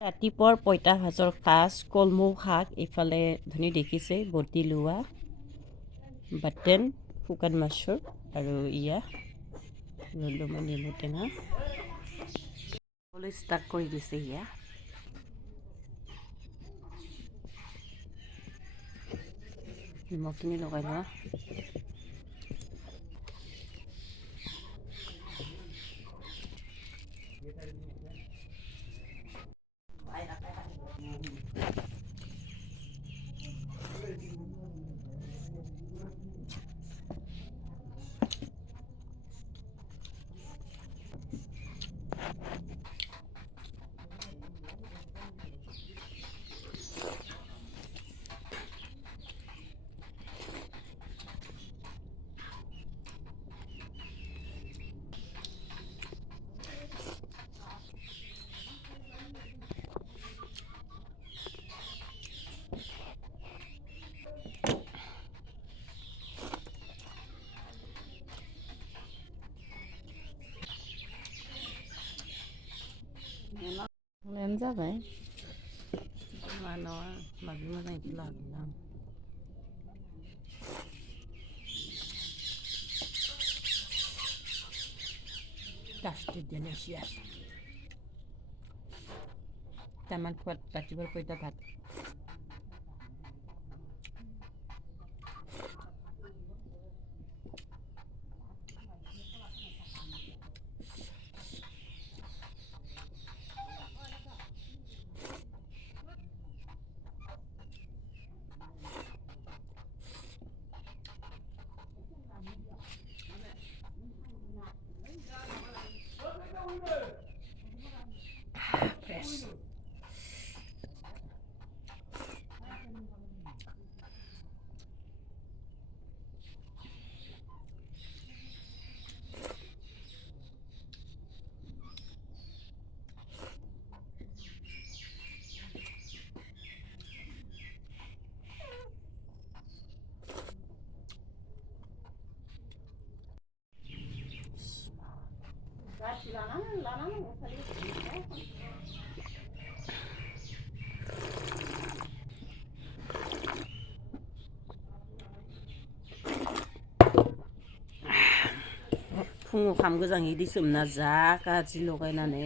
ৰাতিপুৱাৰ পঁইতা ভাতৰ সাজ কলমৌ শাক এইফালে ধুনি দেখিছে বটি লোৱা বাটেন শুকান মাছৰ আৰু ৰলমা নেমু টেঙা ষ্টাৰ্ট কৰি দিছে নিমখখিনি লগাই লোৱা Lên जाबाय मानोआ माबि मोजाङै लाबोनां Tasty delicious taman kuat ৰাতিপুৱাৰ পঁইতা ভাত fresh फुङाव ओंखाम गोजां इदि सोमना जा गाज्रि लगायनानै